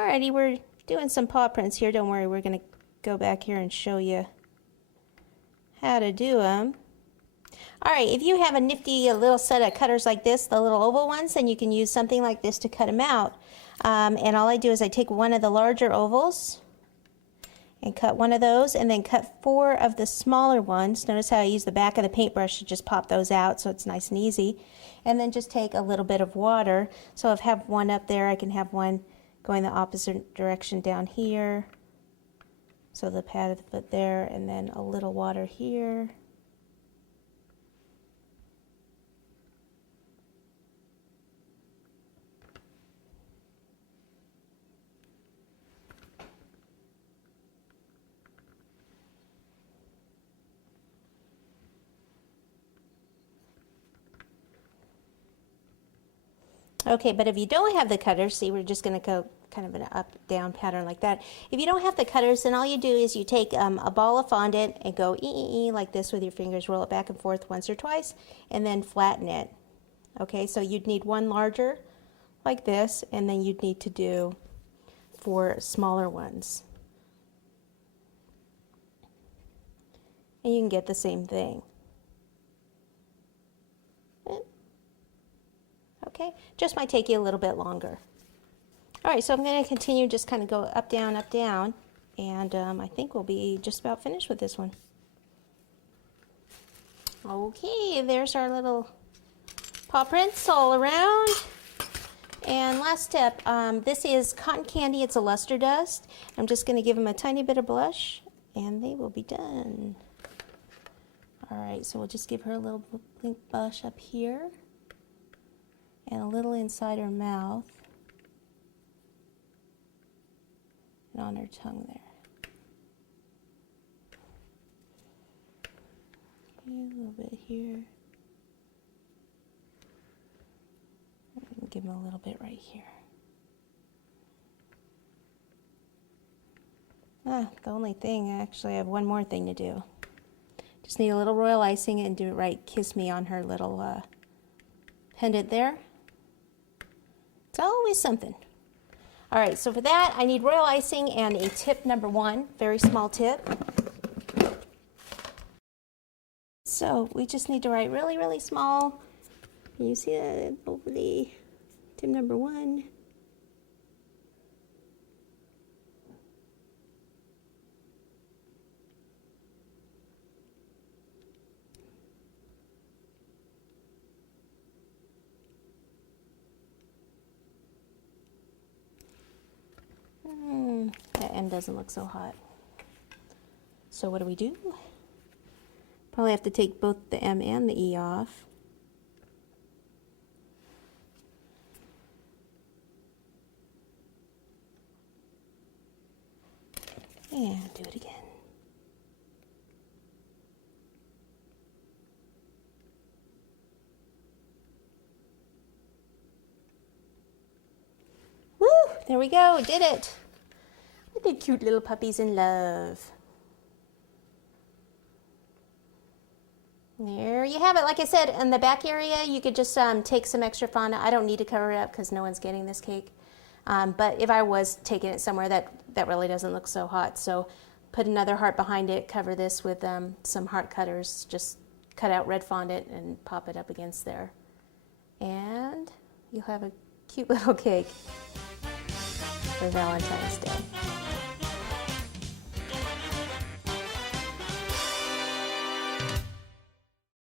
Alrighty, we're doing some paw prints here. Don't worry, we're going to go back here and show you how to do them. Alright, if you have a nifty little set of cutters like this, the little oval ones, then you can use something like this to cut them out. And all I do is I take one of the larger ovals and cut one of those, and then cut 4 of the smaller ones. Notice how I use the back of the paintbrush to just pop those out so it's nice and easy. And then just take a little bit of water. So if I have one up there, I can have one going the opposite direction down here. So the pad of the foot there, and then a little water here. Okay, but if you don't have the cutters, see, we're just going to go kind of an up-down pattern like that. If you don't have the cutters, then all you do is you take a ball of fondant and go like this with your fingers, roll it back and forth once or twice, and then flatten it. Okay, so you'd need one larger like this, and then you'd need to do 4 smaller ones. And you can get the same thing. Okay, just might take you a little bit longer. All right, so I'm going to continue, just kind of go up, down, and I think we'll be just about finished with this one. Okay, there's our little paw prints all around. And last step, this is cotton candy. It's a luster dust. I'm just going to give them a tiny bit of blush, and they will be done. All right, so we'll just give her a little pink blush up here, and a little inside her mouth, and on her tongue there. Okay, a little bit here. And give them a little bit right here. The only thing, actually, I have one more thing to do. Just need a little royal icing and do it right. Kiss me on her little pendant there. It's always something. All right, so for that, I need royal icing and a tip number 1, very small tip. So we just need to write really, really small. Can you see that over the tip number 1? That M doesn't look so hot. So what do? Probably have to take both the M and the E off. And do it again. Woo! There we go, did it. The cute little puppies in love. There you have it. Like I said, in the back area, you could just take some extra fondant. I don't need to cover it up because no one's getting this cake. But if I was taking it somewhere, that really doesn't look so hot. So put another heart behind it, cover this with some heart cutters. Just cut out red fondant and pop it up against there. And you'll have a cute little cake for Valentine's Day.